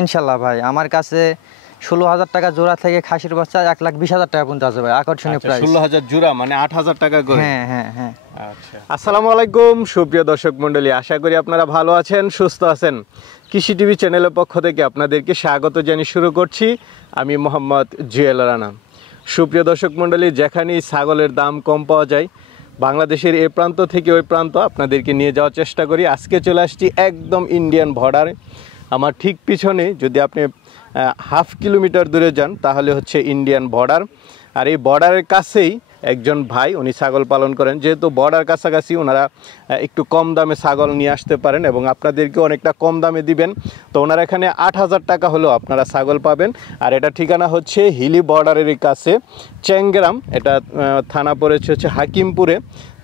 ইনশাল্লাহ ভাই, আমার কাছে 16,000 টাকা জোড়া থেকে খাসির বাচ্চা 1,20,000 টাকা পর্যন্ত আছে ভাই, আকর্ষণীয় প্রাইস। 16,000 জোড়া মানে 8,000 টাকা করে। হ্যাঁ হ্যাঁ হ্যাঁ। আচ্ছা, আসসালামু আলাইকুম সুপ্রিয় দর্শক মণ্ডলী, আশা করি আপনারা ভালো আছেন, সুস্থ আছেন। কৃষি টিভি চ্যানেলের পক্ষ থেকে আপনাদেরকে স্বাগত জানিয়ে শুরু করছি আমি মোহাম্মদ জুয়েল রানা। সুপ্রিয় দর্শক মণ্ডলী, যেখানেই ছাগলের দাম কম পাওয়া যায় বাংলাদেশের এ প্রান্ত থেকে ওই প্রান্ত আপনাদেরকে নিয়ে যাওয়ার চেষ্টা করি। আজকে চলে আসছি একদম ইন্ডিয়ান বর্ডার। আমার ঠিক পিছনে যদি আপনি হাফ কিলোমিটার দূরে যান তাহলে হচ্ছে ইন্ডিয়ান বর্ডার। আর এই বর্ডারের কাছেই একজন ভাই, উনি ছাগল পালন করেন। যেহেতু বর্ডার কাছাকাছি, ওনারা একটু কম দামে ছাগল নিয়ে আসতে পারেন এবং আপনাদেরকে অনেকটা কম দামে দিবেন। তো ওনারা এখানে 8,000 টাকা হলেও আপনারা ছাগল পাবেন। আর এটা ঠিকানা হচ্ছে হিলি বর্ডারের কাছে চেংগ্রাম, এটা থানা পড়েছে হচ্ছে হাকিমপুরে।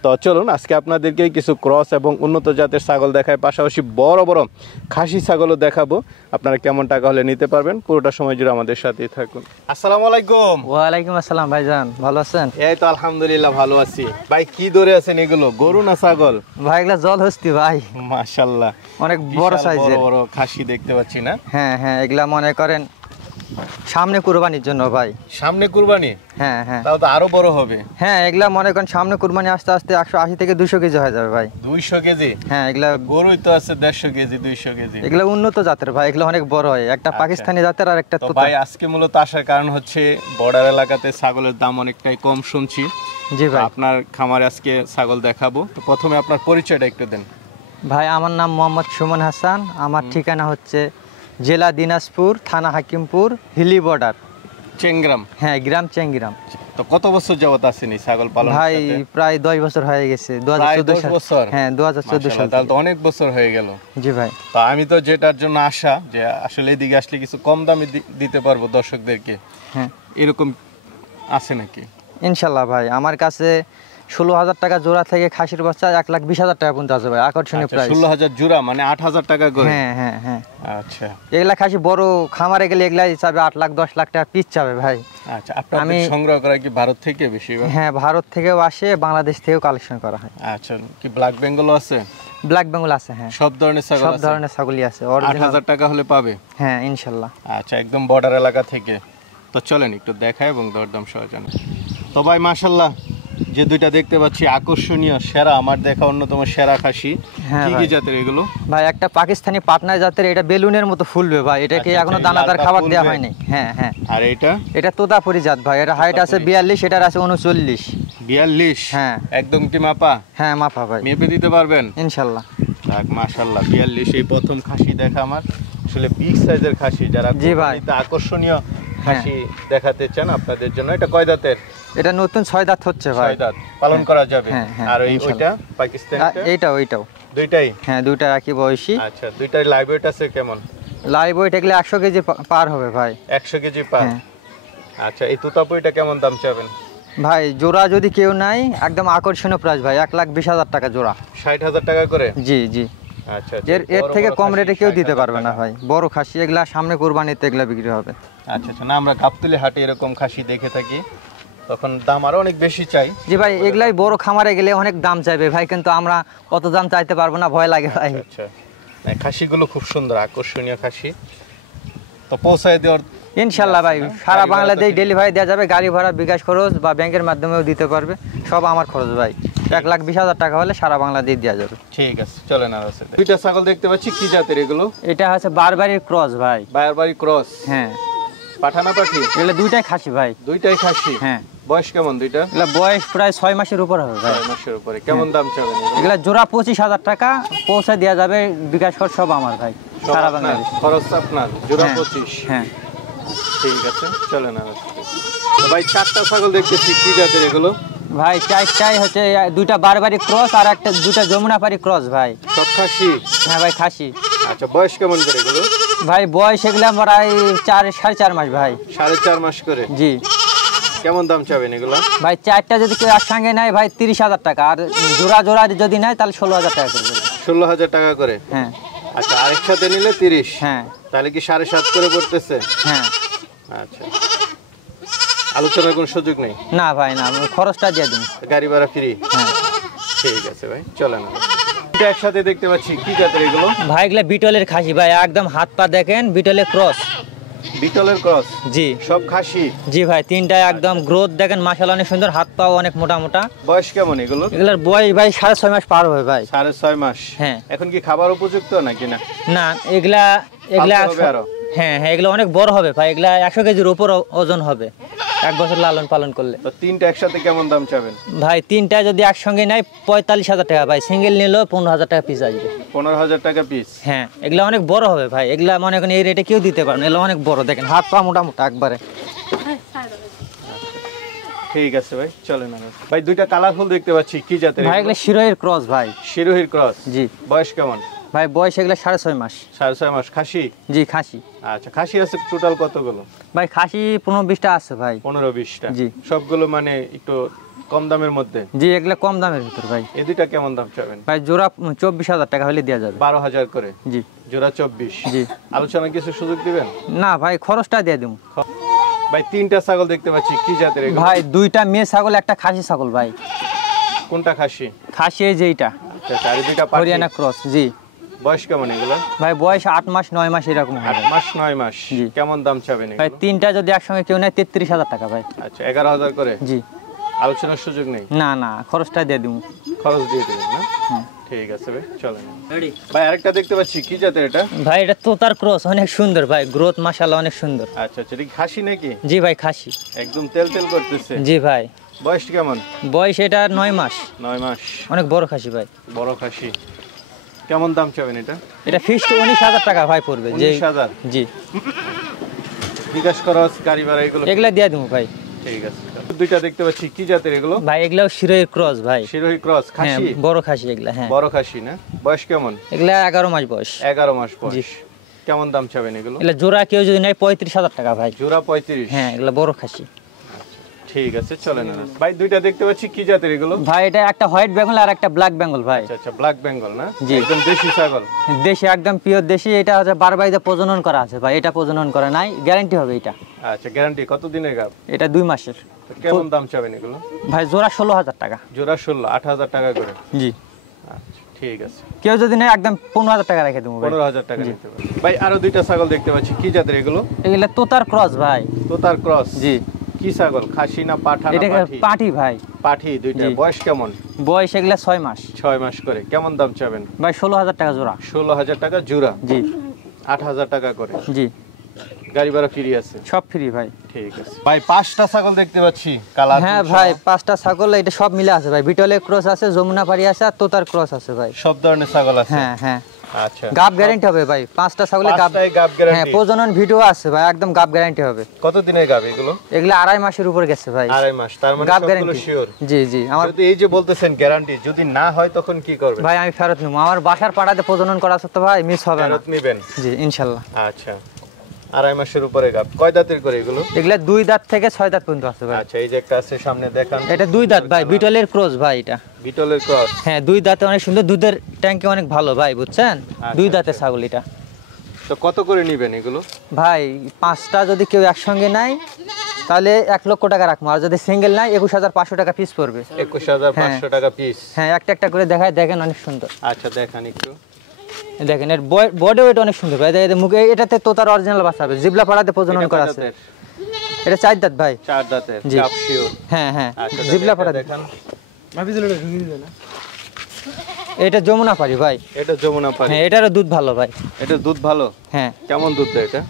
তো চলুন আজকে আপনাদেরকে কিছু ক্রস এবং উন্নত জাতের ছাগল দেখায়, পাশাপাশি বড় বড় খাসি ছাগলও দেখাবো। আপনারা কেমন টাকা হলে নিতে পারবেন, পুরোটা সময় জুড়ে আমাদের সাথেই থাকুন। আসসালামু আলাইকুম। ওয়ালাইকুম আসসালাম ভাইজান, ভালো আছেন? এই তো আলহামদুলিল্লাহ ভালো আছি। ভাই কি ধরে আছেন এগুলো, গরু না ছাগল? ভাই এগুলা জল হস্তি ভাই, মাশাআল্লাহ অনেক বড় সাইজের বড় বড় খাসি দেখতে পাচ্ছি না? হ্যাঁ হ্যাঁ, এগুলা মনে করেন সামনে কুরবানির জন্য ভাই। সামনে কুরবানি? হ্যাঁ হ্যাঁ, তাও তো আরো বড় হবে। হ্যাঁ এগুলা মনে করেন সামনে কুরবানি আস্তে আস্তে 180 থেকে 200 কেজি হয়ে যাবে ভাই। 200 কেজি? হ্যাঁ, এগুলা গরুই তো আছে 150 কেজি 200 কেজি। এগুলা উন্নত জাতের ভাই, এগুলা অনেক বড় হয়। একটা পাকিস্তানি জাতের আর একটা তো ভাই আজকে মূলত আসার কারণ হচ্ছে বর্ডার এলাকাতে ছাগলের দাম অনেকটাই কম শুনছি। জি ভাই, আপনার খামারে আজকে ছাগল দেখাবো। তো প্রথমে আপনার পরিচয়টা একটু দেন। ভাই আমার নাম মোহাম্মদ সুমন হাসান, আমার ঠিকানা হচ্ছে জেলা দিনাজপুর, থানা হাকিমপুর, হিলি বর্ডার, চেংগ্রাম। হ্যাঁ গ্রাম চেংগ্রাম। তো কত বছর যাবত আছেন এই ছাগল পালন? ভাই প্রায় 10 বছর হয়ে গেছে। 2014 বছর? হ্যাঁ 2014 সাল। তাহলে তো অনেক বছর হয়ে গেল। জি ভাই। তো আমি তো যেটার জন্য আসা, যে আসলে এদিকে আসলে কিছু কম দামে দিতে পারবো দর্শকদেরকে, হ্যাঁ এরকম আছে নাকি? ইনশাল্লাহ ভাই, আমার কাছে 16,000 টাকা জোড়া থেকে খাসির বাচ্চা 1,20,000 টাকা পর্যন্ত আছে ভাই, আকর্ষণীয় প্রাইস। 16,000 জোড়া মানে 8,000 টাকা করে? হ্যাঁ হ্যাঁ হ্যাঁ। আচ্ছা, এগুলা খাসি বড় খামারে গেলে এগুলা চাবে 8 লাখ 10 লাখ টাকা পিস চাবে ভাই। আচ্ছা, আপনাদের সংগ্রহ করা কি ভারত থেকে বেশি? হ্যাঁ, ভারত থেকেও আসে, বাংলাদেশ থেকেও কালেকশন করা হয়। আচ্ছা, কি ব্ল্যাক বেঙ্গলও আছে? ব্ল্যাক বেঙ্গল আছে, হ্যাঁ সব ধরনের ছাগল আছে? সব ধরনের ছাগলই আছে। 8,000 টাকা হলে পাবে? হ্যাঁ ইনশাল্লাহ। আচ্ছা, একদম বর্ডার এলাকা থেকে। তো চলেন একটু দেখায় এবং দরদাম সহ জানাই। তো ভাই মাশাআল্লাহ, যে দুইটা দেখতে পাচ্ছি আকর্ষণীয়, সেরা, আমার দেখা অন্যতম সেরা খাসি। কি কি জাতের এগুলো? ভাই একটা পাকিস্তানি পাটনা জাতের, এটা বেলুনের মতো ফুলবে ভাই, এটাকে এখনো দানাদার খাবার দেওয়া হয়নি। হ্যাঁ হ্যাঁ। আর এটা তোতাপুরি জাত ভাই, এটা হাইট আছে 42, এটার আছে 39। 42? হ্যাঁ একদম কি মাপা? হ্যাঁ মাপা ভাই, মেপে দিতে পারবেন? ইনশাআল্লাহ। যাক মাশাআল্লাহ, 42 এই প্রথম খাসি দেখা আমার। আসলে বিগ সাইজের খাসি, যারা কোরবানিতে আকর্ষণীয় খাসি দেখাতে চান আপনাদের জন্য। এটা কয় দাঁতের? এটা নতুন 6 দাঁত হচ্ছে ভাই। 6 দাঁত পালন করা যাবে। আর ওইটা পাকিস্তানিটা? এইটাও দুইটাই? হ্যাঁ দুইটা একই বয়সী। আচ্ছা, দুইটার লাইভ ওয়েট আছে কেমন? লাইভ ওয়েট এগুলো 100 কেজি পার হবে ভাই। 100 কেজি পার? আচ্ছা, এই তোতাপুরিটা কেমন দাম চাবেন? ভাই জোড়া যদি কেউ নাই, একদম আকর্ষণীয় প্রাইস ভাই, 1,20,000 টাকা জোড়া। 60,000 টাকা করে? জি জি। আচ্ছা, এর থেকে কম রেটে কেউ দিতে পারবে না ভাই। বড় খাসি এগুলা সামনে কুরবানিতে এগুলা বিক্রি হবে। আচ্ছা আচ্ছা, না আমরা গাবতলী হাটে এরকম খাসি দেখে থাকি, তখন দাম আরো অনেক বেশি চাই। জি ভাই, এগুলাই বড় খামারে গেলে অনেক দাম চাইবে ভাই, কিন্তু আমরা অত দাম চাইতে পারবো না, ভয় লাগে ভাই। আচ্ছা, খাসিগুলো খুব সুন্দর আকর্ষণীয় খাসি। তো পৌঁছায় দেওয়ার ইনশাল্লাহ ভাই, সারা বাংলাদেশ ডেলিভারি দেওয়া যাবে। গাড়ি ভাড়া, বিকাশ খরচ বা ব্যাংকের মাধ্যমেও দিতে পারবে, সব আমার খরচ ভাই। 1,20,000 টাকা হলে সারা বাংলাদেশ দেওয়া যাবে। ঠিক আছে, চলেন। আর আছে দুইটা ছাগল দেখতে পাচ্ছি, কি জাতের এগুলো? এটা হচ্ছে বারবারির ক্রস ভাই। বারবারি ক্রস? হ্যাঁ। পাঠানা পাঠি? এগুলো দুইটাই খাসি ভাই। দুইটাই খাসি? হ্যাঁ। বয়স কেমন দুইটা? এগুলো বয়স প্রায় 6 মাসের উপর হবে ভাই। 6 মাসের উপরে। কেমন দাম চাবেন? এগুলো জোড়া 25,000 টাকা, পৌঁছে দেওয়া যাবে, বিকাশ খরচ সব আমার ভাই, সারা বাংলাদেশ খরচ আপনার। জোড়া 25? হ্যাঁ। ঠিক আছে, চলেন। আর ভাই চারটা ছাগল দেখতেছি, কি জাতের এগুলো? ভাই চারটাই হচ্ছে, দুইটা বারবারি ক্রস আর দুইটা যমুনাপাড়ি ক্রস ভাই। সব খাসি? হ্যাঁ ভাই খাসি। আচ্ছা, বয়স কেমন করে এগুলো? ভাই বয়স এগুলা প্রায় 4.5 মাস ভাই। 4.5 মাস করে? জি। কেমন দাম চাবেন এগুলো? ভাই চারটা যদি কেউ একসঙ্গে নেয় ভাই 30,000 টাকা, আর জোড়া জোড়া যদি নেয় তাহলে 16,000 টাকা করে। 16,000 টাকা করে? হ্যাঁ। আচ্ছা, আরেকসাথে নিলে 30? হ্যাঁ। তাহলে কি 7.5 করে পড়তেছে? হ্যাঁ। আচ্ছা, আলোচনার কোনো সুযোগ নেই? না ভাই না, খরচটা দিয়ে দিন, গাড়ি ভাড়া ফ্রি? হ্যাঁ। ঠিক আছে ভাই, চলেন। এটা একসাথে দেখতে পাচ্ছি, কি জাতের এগুলো? ভাই এগুলা বিটলের খাসি ভাই, একদম হাত পা দেখেন বিটলের ক্রস। বিটলের ক্রস? জি সব খাসি? জি ভাই, তিনটা একদম গ্রোথ দেখেন মাশাআল্লাহ অনেক সুন্দর, হাত পাও অনেক মোটা মোটা। বয়স কেমন এগুলো? এগুলার বয়স ভাই 6.5 মাস পার হবে ভাই। 6.5 মাস? হ্যাঁ। এখন কি খাবার উপযুক্ত নাকি না? না এগুলা এগুলা পালতে হবে আরো? হ্যাঁ হ্যাঁ, এগুলো অনেক বড় হবে ভাই, এগুলা 100 কেজির উপর ওজন হবে 1 বছর লালন পালন করলে। তো তিনটা একসাথে কেমন দাম চাবেন? ভাই তিনটা যদি একসঙ্গে নেয় 45,000 টাকা ভাই, সিঙ্গেল নিলেও 15,000 টাকা পিস আসবে। 15,000 টাকা পিস? হ্যাঁ, এগুলা অনেক বড় হবে ভাই, এগুলা মনে করেন এই রেটে কেউ দিতে পারে না, এগুলো অনেক বড় দেখেন, হাত পা মোটা মোটা একবারে। ঠিক আছে ভাই, চলেন। ভাই দুইটা কালারফুল দেখতে পাচ্ছি, কি জাতের? ভাই এগুলা শিরোহির ক্রস ভাই। শিরোহির ক্রস? জি। বয়স কেমন? ভাই বয়স এগুলা 6.5 মাস। 6.5 মাস? খাসি? জি খাসি। আচ্ছা, খাসি আছে টোটাল কতগুলো? ভাই খাসি 15-20টা আছে ভাই। 15-20টা? জি। সবগুলো মানে একটু কম দামের মধ্যে? জি, এগুলা কম দামের ভিতর ভাই। এই দুইটা কেমন দাম চাবেন? ভাই জোড়া 24,000 টাকা হলে দেওয়া যাবে। 12,000 করে? জি। জোড়া 24? জি। আলোচনা কিছু সুযোগ দিবেন? না ভাই, খরচটা দিয়ে দিব। ভাই তিনটা ছাগল দেখতে পাচ্ছি, কি জাতের এগুলো? ভাই দুইটা মেয়ে ছাগল, একটা খাসি ছাগল ভাই। কোনটা খাসি? খাসি এই যে এইটা, আচ্ছা, আর দুইটা পাঠি? হরিয়ানা ক্রস। জি। বয়স কেমন এগুলো? ভাই বয়স 8 মাস 9 মাস এরকম হবে। 8 মাস 9 মাস? জি। কেমন দাম চাবেন ভাই এগুলো? তিনটা যদি একসঙ্গে কেউ নেয় 33,000 টাকা ভাই। আচ্ছা, 11,000 করে? জি। আলোচনার সুযোগ নেই? না না, খরচটা দিয়ে দিব। খরচ দিয়ে দেবেন না? হ্যাঁ। ঠিক আছে ভাই, চলেন। ভাই আরেকটা দেখতে পাচ্ছি, কি জাতের এটা? ভাই এটা তোতার ক্রস, অনেক সুন্দর ভাই, গ্রোথ মাশাআল্লাহ অনেক সুন্দর। আচ্ছা আচ্ছা, এটা কি খাসি নাকি? জি ভাই খাসি। একদম তেল তেল করতেছে। জি ভাই। বয়স কেমন? বয়স এটা 9 মাস। 9 মাস? অনেক বড় খাসি ভাই। বড় খাসি। কেমন দাম চাবেন এটা? এটা ফিক্সড 19,000 টাকা ভাই পড়বে। 19,000? জি। বিকাশ খরচ, গাড়ি ভাড়া এগুলো? এগুলা দিয়ে দেবো ভাই। ঠিক আছে। দুইটা দেখতে পাচ্ছি, কি জাতের এগুলো? ভাই এগুলাও শিরোহির ক্রস ভাই। শিরোহী ক্রস? হ্যাঁ, খাসি? বড় খাসি এগুলা। হ্যাঁ, বড় খাসি না? বয়স কেমন? এগুলা 11 মাস বয়স। 11 মাস জি। বয়স। কেমন দাম চাবেন এগুলো? এগুলা জোড়া কেউ যদি নেয় 35,000 টাকা ভাই। জোড়া 35? হ্যাঁ, এগুলা বড় খাসি। ঠিক আছে, চলেন। ভাই দুইটা দেখতে পাচ্ছি, কি জাতের এগুলো? ভাই এটা একটা হোয়াইট বেঙ্গল আর একটা ব্ল্যাক বেঙ্গল ভাই। আচ্ছা আচ্ছা, ব্ল্যাক বেঙ্গল না? জি। একদম দেশি ছাগল? দেশি, একদম পিওর দেশি। এটা হচ্ছে বারবাইতে প্রজনন করা আছে ভাই, এটা প্রজনন করা নাই, গ্যারান্টি হবে এটা। আচ্ছা, গ্যারান্টি? কত দিনের গাব? এটা 2 মাসের। তো কেমন দাম চাবেন এগুলো? ভাই জোড়া 16,000 টাকা। জোড়া 16? 8,000 টাকা করে? জি। আচ্ছা, ঠিক আছে। কেউ যদি নেয় একদম 15,000 টাকা রেখে দেবো ভাই। 15,000 টাকা নিতে পারবেন। ভাই আরো দুইটা ছাগল দেখতে পাচ্ছি, কি জাতের এগুলো? এগুলা তোতার ক্রস ভাই। তোতার ক্রস? জি। কি ছাগল? খাসি না পাঠা না এটা পাঠি? পাটি ভাই। পাঠি দুইটা? জি। বয়স কেমন? বয়স এগুলা 6 মাস। 6 মাস করে? কেমন দাম চাবেন? ভাই 16,000 টাকা জোড়া। 16,000 টাকা জোড়া? জি। 8,000 টাকা করে? জি। গাড়ি ভাড়া ফ্রি আছে? সব ফ্রি ভাই। ঠিক আছে। ভাই 5টা ছাগল দেখতে পাচ্ছি, কালার? হ্যাঁ ভাই, 5টা ছাগল, এটা সব মিলে আছে ভাই। বিটলের ক্রস আছে, যমুনা পাড়ি আছে, আর তোতার ক্রস আছে ভাই। সব ধরনের ছাগল আছে? হ্যাঁ হ্যাঁ। আচ্ছা। গাব গ্যারান্টি হবে ভাই, 5টা ছাগলে গাব। 5টাই গাব হ্যাঁ, গ্যারান্টি? প্রজনন ভিডিও আছে ভাই, একদম গাব গ্যারান্টি হবে। কত দিনের গাব এগুলো? এগুলা 2.5 মাসের উপর গেছে ভাই। 2.5 মাস? তার মানে গাব সবগুলো গ্যারান্টি। শিওর? জি জি। আমার যদি এই যে বলতেছেন গ্যারান্টি, যদি না হয় তখন কি করবেন? ভাই আমি ফেরত নেবো, আমার বাসার পাড়াতে প্রজনন করা আছে তো ভাই, মিস হবে না। ফেরত নেবেন? জি ইনশাল্লাহ। আচ্ছা, 2.5 মাসের উপরে গাব। কয় দাঁতের করে এগুলো? এগুলা 2 দাঁত থেকে 6 দাঁত পর্যন্ত আছে ভাই। আচ্ছা, এই যে একটা আছে সামনে, দেখান। এটা 2 দাঁত ভাই, বিটলের ক্রস ভাই এটা। বিটলের ক্রস? হ্যাঁ, 2 দাঁতে অনেক সুন্দর, দুধের ট্যাঙ্কি অনেক ভালো ভাই, বুঝছেন? 2 দাঁতের ছাগল এটা। তো কত করে নেবেন এগুলো? ভাই 5টা যদি কেউ একসঙ্গে নেয় তাহলে 1 লক্ষ টাকা রাখবো, আর যদি সিঙ্গেল নেয় 21,500 টাকা পিস পড়বে। 21,500 টাকা পিস? হ্যাঁ, একটা একটা করে দেখায়, দেখেন অনেক সুন্দর। আচ্ছা, দেখান একটু। দেখেন এর বডি ওয়েট অনেক সুন্দর ভাই। দেখেন মুখে, এটাতে তোতার অরিজিনাল বাচ্চা হবে, জিবলা পাড়াতে প্রজনন এটা করা কয় আছে। দাঁতের? এটা 4 দাঁত ভাই। 4 দাঁতের? জি। গাব শিওর? হ্যাঁ হ্যাঁ, আচ্ছা, জিবলা পাড়াতে। দেখান। এটা যমুনা পাড়ি ভাই। এটা যমুনা পাড়ি? হ্যাঁ, এটারও দুধ ভালো ভাই। এটা দুধ ভালো? হ্যাঁ। কেমন দুধ দেয় এটা?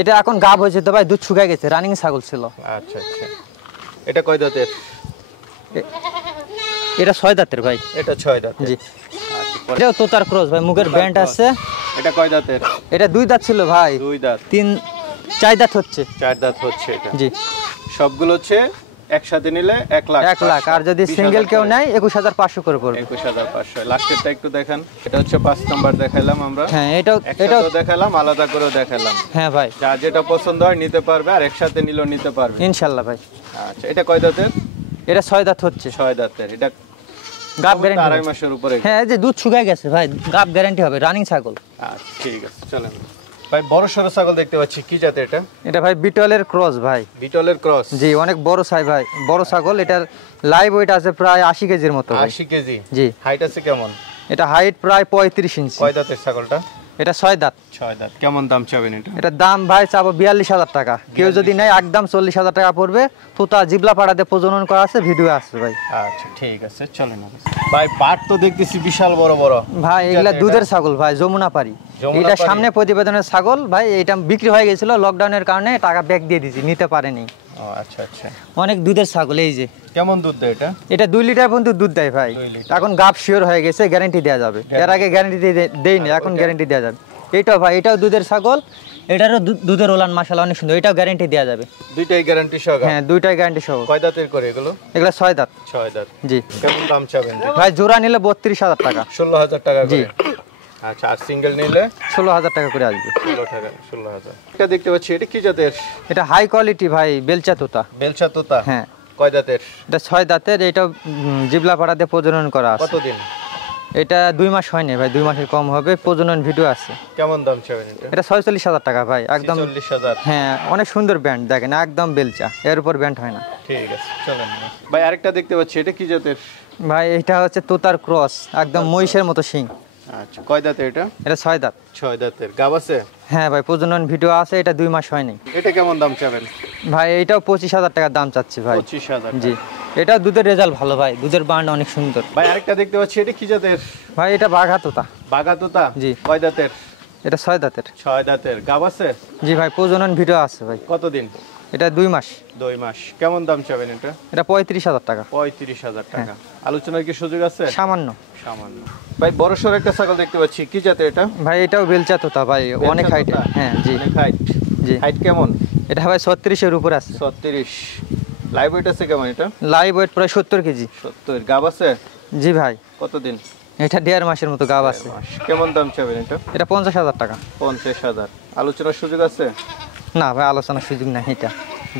এটা এখন গাব হয়েছে তো ভাই, দুধ শুকায় গেছে, রানিং ছাগল ছিল। আচ্ছা আচ্ছা। এটা কয় দাঁতের? এটা 6 দাঁতের ভাই। এটা 6 দাঁতের? জি। আচ্ছা, পরে- এটাও তোতার ক্রস ভাই, মুখের তোতার ব্যান্ড cross। আছে। এটা কয় দাঁতের? এটা 2 দাঁত ছিল ভাই, 2 দাঁত? 4 দাঁত হচ্ছে। 4 দাঁত হচ্ছে এটা? জি। সবগুলো হচ্ছে একসাথে নিলে 1 লাখ? 1 লাখ, আর যদি 20,000 সিঙ্গেল কেউ করে? নেয় 21,500 করে পড়বে। 21,500। লাস্টেরটা একটু দেখান। এটা হচ্ছে 5 নাম্বার দেখাইলাম আমরা। হ্যাঁ, এটাও একসাথেও দেখালাম, আলাদা করেও দেখালাম। হ্যাঁ ভাই, যা যেটা পছন্দ হয় নিতে পারবে, আর একসাথে নিলেও নিতে পারবে। ইনশাল্লাহ ভাই। আচ্ছা, এটা কয় দাঁতের? এটা 6 দাঁত হচ্ছে। 6 দাঁতের? এটা গাব 2.5 গ্যারান্টি। মাসের উপরে? হ্যাঁ, এই যে দুধ শুকায় গেছে ভাই, গাব গ্যারান্টি হবে, রানিং ছাগল। আচ্ছা, ঠিক আছে, চলেন। ভাই বড় সরো ছাগল দেখতে পাচ্ছি, কি জাতের এটা? এটা ভাই বিটলের ক্রস ভাই। বিটলের ক্রস? জি, অনেক বড় সাই ভাই, বড় ছাগল। এটার লাইভ ওয়েট আছে প্রায় 80 কেজির মতো ভাই। 80 কেজি? জি। হাইট আছে কেমন? এটা হাইট প্রায় 35 ইঞ্চি। কয় দাঁতের ছাগলটা? এটা 6 দাঁত। 6 দাঁত। কেমন দাম চাবেন এটা? এটা দাম ভাই চাবো 42,000 টাকা। কেউ যদি নেয় একদম 40,000 টাকা পড়বে। তোতা জিবলা পাড়াতে প্রজনন করা আছে, ভিডিও আছে ভাই। আচ্ছা ঠিক আছে, চলেন ভাই। পাট তো দেখতেছি বিশাল বড় বড় ভাই, এগুলা দুধের ছাগল ভাই, যমুনা পাড়ি। এটা সামনে প্রতিবেদনের ছাগল ভাই, এটা বিক্রি হয়ে গেছিল লকডাউনের কারণে, টাকা ব্যাক দিয়ে দিয়েছি, নিতে পারেনি। আচ্ছা আচ্ছা, অনেক দুধের ছাগল। এই যে কেমন দুধ দেয় এটা? এটা 2 লিটার পর্যন্ত দুধ দেয় ভাই। এখন গাব শিওর হয়ে গেছে, গ্যারান্টি দেওয়া যাবে। এর আগে গ্যারান্টি দেয়নি, এখন গ্যারান্টি দেওয়া যাবে। এইটাও ভাই, এটাও দুধের ছাগল, এটারও দুধের ওলান মাশাআল্লাহ অনেক সুন্দর, এটাও গ্যারান্টি দেওয়া যাবে। দুইটাই গ্যারান্টি সহ? হ্যাঁ, দুইটাই গ্যারান্টি সহ। কয় দাঁতের করে এগুলো? এগুলা 6 দাঁত। 6 দাঁত। জি। কেমন দাম চাবেন ভাই, জোড়া নিলে 32,000 টাকা। 16,000 টাকা করে? জি। আচ্ছা, আর সিঙ্গেল নিলে 16,000 টাকা করে আসবে। 16,000। এটা দেখতে পাচ্ছি, এটা কি জাতের? এটা হাই কোয়ালিটি ভাই, বেলচা তোতা। বেলচা তোতা? হ্যাঁ। কয় দাঁতের? এটা 6 দাঁতের। এটা জিবলা পাড়াতে প্রজনন করা আছে। কতদিন? এটা 2 মাস হয়নি ভাই, 2 মাসের কম হবে, প্রজনন ভিডিও আছে। কেমন দাম চাবেন এটা? এটা 46,000 টাকা ভাই, একদম 46,000। হ্যাঁ, অনেক সুন্দর ব্যান্ড, দেখেন একদম বেলচা, এর উপর ব্যান্ড হয় না। ঠিক আছে, চলেন ভাই। আরেকটা দেখতে পাচ্ছি, এটা কি জাতের? ভাই, এটা হচ্ছে তোতার ক্রস, একদম মহিষের মতো শিং। আচ্ছা, কয় দাঁতের এটা? এটা 6 দাঁত। 6 দাঁতের। গাব আছে? হ্যাঁ ভাই, প্রজনন ভিডিও আছে, এটা 2 মাস হয়নি। এটা কেমন দাম চাবেন? ভাই, এটাও 25,000 টাকার দাম চাচ্ছি ভাই। 25,000? জি। এটাও দুধের রেজাল্ট ভালো ভাই, দুধের বান্ড অনেক সুন্দর। ভাই, আরেকটা দেখতে পাচ্ছি, এটা কি জাতের? ভাই, এটা বাঘা তোতা। বাঘা তোতা? জি। কয় দাঁতের? এটা 6 দাঁতের। 6 দাঁতের। গাব আছে? জি ভাই, প্রজনন ভিডিও আছে ভাই। কতদিন? এটা 2 মাস। 2 মাস। কেমন দাম চাবেন এটা? এটা 35,000 টাকা। 35,000 টাকা। আলোচনার কি সুযোগ আছে? সামান্য। সামান্য। ভাই, বড়সড় একটা ছাগল দেখতে পাচ্ছি, কি জাতের এটা? ভাই, এটাও বেলচা তোতা ভাই, অনেক হাইট। হ্যাঁ জি। অনেক হাইট? জি। হাইট কেমন? এটা ভাই 36-এর উপর আছে। 36। লাইভ ওয়েট আছে কেমন এটা? লাইভ ওয়েট প্রায় 70 কেজি। 70। গাব আছে? জি ভাই। কতদিন? এটা 1.5 মাসের মতো গাব আছে। কেমন দাম চাবেন এটা? এটা 50,000 টাকা। 50,000। আলোচনার সুযোগ আছে? না ভাই, আলোচনার সুযোগ নাই। এটা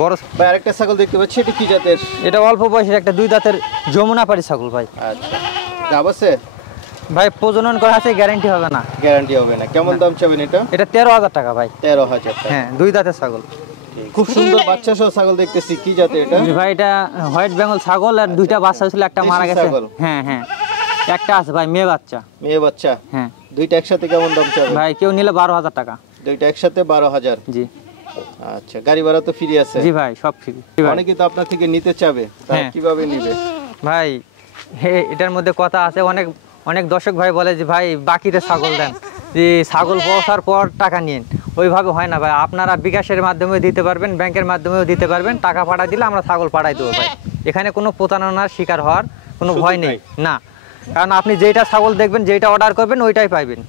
বড় ভাই, আরেকটা ছাগল দেখতে পাচ্ছি, এটা কি জাতের? এটা অল্প বয়সের একটা 2 দাঁতের যমুনা পাড়ি ছাগল ভাই। আচ্ছা, গাব আছে? ভাই, প্রজনন করা আছে, গ্যারান্টি হবে না। গ্যারান্টি হবে না। কেমন দাম চাবেন এটা? এটা 13,000 টাকা ভাই। 13,000 টাকা। হ্যাঁ, 2 দাঁতের ছাগল। খুব সুন্দর বাচ্চা সহ ছাগল দেখতেছি, কি জাতের এটা? ভাই, এটা হোয়াইট বেঙ্গল ছাগল, আর 2টা বাচ্চা হয়েছিল, একটা মারা গেছে। হ্যাঁ হ্যাঁ, একটা আছে ভাই, মেয়ে বাচ্চা। মেয়ে বাচ্চা? হ্যাঁ। দুইটা একসাথে কেমন দাম চাবেন? ভাই, কেউ নিলে 12,000 টাকা। দুইটা একসাথে 12,000? জি। আচ্ছা, গাড়ি ভাড়া তো ফ্রি আছে? জি ভাই, সব ফ্রি। অনেকে তো আপনার থেকে নিতে চাবে, তারা হ্যাঁ। কিভাবে নিবে? ভাই, এটার মধ্যে কথা আছে, অনেক অনেক দর্শক ভাই বলে যে ভাই বাকিতে ছাগল দেন, যে ছাগল পৌঁছার পর টাকা নিন। ওইভাবে হয় না ভাই, আপনারা বিকাশের মাধ্যমে দিতে পারবেন, ব্যাংকের মাধ্যমেও দিতে পারবেন। টাকা পাঠা দিলে আমরা ছাগল পাঠাই দেবো ভাই। এখানে কোনো প্রতারণার শিকার হওয়ার কোনো ভয় নেই না, কারণ আপনি যেইটা ছাগল দেখবেন, যেইটা অর্ডার করবেন, ওইটাই পাইবেন।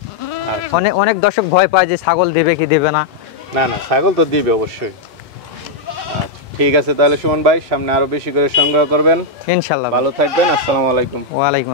অনেক অনেক দর্শক ভয় পায় যে ছাগল দেবে কি দেবে না। না না, ছাগল তো দিবে অবশ্যই। আচ্ছা, ঠিক আছে তাহলে সুমন ভাই, সামনে আরো বেশি করে সংগ্রহ করবেন ইনশাল্লাহ। ভালো থাকবেন। আসসালামু আলাইকুম। ওয়ালাইকুম।